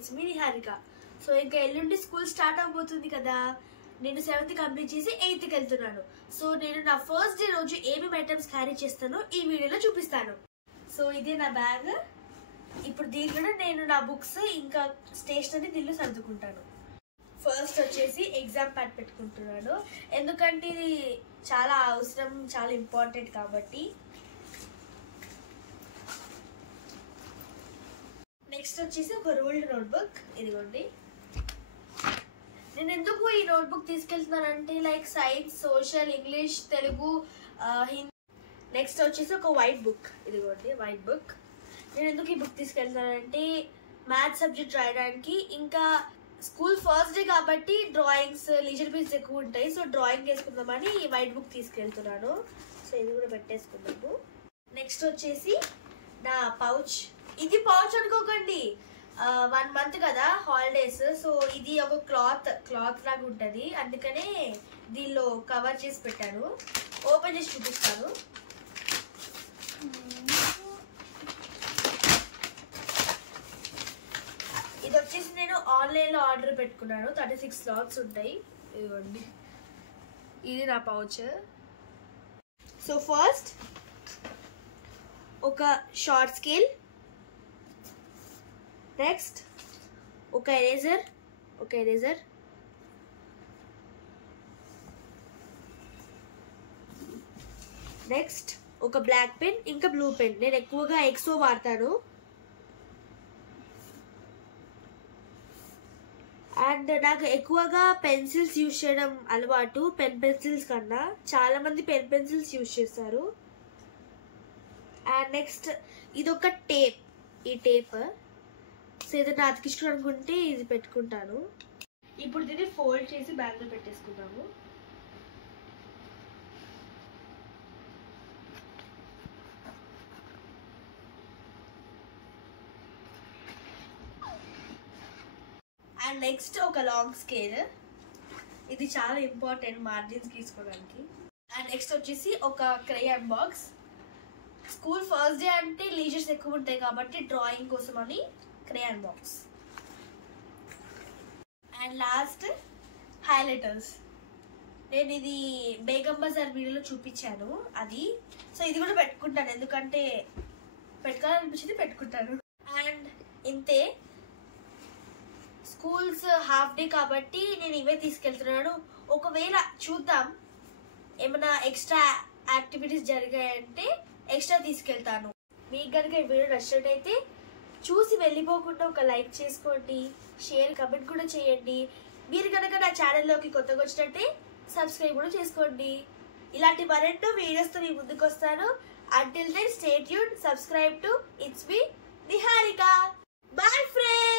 It's me Niharika. So ఇంకా ఎల్లుండి school start అవబోతుంది కదా. నేను 7th కంప్లీట్ చేసి 8th వెళ్తున్నాను. సో నేను నా ఫస్ట్ డే రోజు ఏమేమి ఐటమ్స్ క్యారీ చేస్తానో ఈ వీడియోలో చూపిస్తాను. సో ఇదే నా బ్యాగ్. ఇప్పుడు దీంట్లో నేను నా బుక్స్ ఇంకా స్టేషనరీ దీనిలో సర్దుకుంటాను. ఫస్ట్ వచ్చేసి ఎగ్జామ్ ప్యాడ్ పెట్టుకుంటున్నాను, ఎందుకంటే ఇది చాలా అవసరం, చాలా ఇంపార్టెంట్ కాబట్టి. నెక్స్ట్ వచ్చేసి ఒక రూల్డ్ నోట్బుక్. ఇదిగోండి. నేను ఎందుకు ఈ నోట్బుక్ తీసుకెళ్తున్నానంటే like science, social, English, Telugu, Hindi. Next వచ్చేసి ఒక వైట్ బుక్. ఇదిగోండి వైట్ బుక్. నేను ఎందుకు ఈ బుక్ తీసుకెళ్తున్నానంటే మ్యాథ్స్ సబ్జెక్ట్ రాయడానికి, ఇంకా స్కూల్ ఫస్ట్ డే కాబట్టి డ్రాయింగ్స్, లీజర్ పీరియడ్స్ ఎక్కువ ఉంటాయి. సో డ్రాయింగ్ వేసుకుందామని ఈ వైట్ బుక్ తీసుకెళ్తున్నాను. సో ఇది కూడా పెట్టేసుకున్నాము. నెక్స్ట్ వచ్చేసి నా పౌచ్. ఇది పౌచ్ అనుకోకండి, 1 month కదా హాలిడేస్. సో ఇది ఒక క్లాత్ లాగా ఉంటుంది, అందుకనే దీనిలో కవర్ చేసి పెట్టాను. ఓపెన్ చేసి చూపిస్తాను. ఇది వచ్చేసి నేను ఆన్లైన్లో ఆర్డర్ పెట్టుకున్నాను. 36 slots ఉంటాయి. ఇదిగోండి, ఇది నా పౌచ్. సో ఫస్ట్ ఒక షార్ట్ స్కేల్, నెక్స్ట్ ఒక ఎరేజర్, నెక్స్ట్ ఒక బ్లాక్ పెన్, ఇంకా బ్లూ పెన్. నేను ఎక్కువగా ఎక్సో వాడతాను. అండ్ నాకు ఎక్కువగా పెన్సిల్స్ యూజ్ చేయడం అలవాటు, పెన్సిల్స్ కన్నా. చాలా మంది పెన్సిల్స్ యూజ్ చేస్తారు. అండ్ నెక్స్ట్ ఇదొక టేప్. ఈ టేప్ సో ఏదైనా అతికించుకుని అనుకుంటే ఇది పెట్టుకుంటాను. ఇప్పుడు దీన్ని ఫోల్డ్ చేసి బ్యాగ్లో పెట్టేసుకుంటాము. అండ్ నెక్స్ట్ ఒక లాంగ్ స్కేల్. ఇది చాలా ఇంపార్టెంట్ మార్జిన్స్ గీసుకోవడానికి. అండ్ నెక్స్ట్ వచ్చేసి ఒక crayon box. School first day అంటే లీజర్స్ ఎక్కువ ఉంటాయి కాబట్టి డ్రాయింగ్ కోసం అని crayon box. And last highlighters. నేను ఇది బేగం బజార్ వీడియోలో చూపించాను అది. సో ఇది కూడా పెట్టుకుంటాను, ఎందుకంటే పెట్టుకోవాలనిపించింది పెట్టుకుంటాను. అండ్ ఇంతే. స్కూల్స్ హాఫ్ డే కాబట్టి నేను ఇవే తీసుకెళ్తున్నాను. ఒకవేళ చూద్దాం ఏమైనా ఎక్స్ట్రా యాక్టివిటీస్ జరిగాయంటే ఎక్స్ట్రా తీసుకెళ్తాను. మీకు కనుక ఈ వీడియో నచ్చినట్టయితే చూసి వెళ్ళిపోకుండా ఒక లైక్ చేసుకోండి, షేర్, కమెంట్ కూడా చేయండి. మీరు కనుక నా ఛానల్లోకి కొత్తగా వచ్చినట్టే సబ్స్క్రైబ్ కూడా చేసుకోండి. ఇలాంటి మరెన్నో వీడియోస్తో మీ ముందుకు వస్తాను. Until then stay tuned, subscribe to it's me Niharika. Bye friends.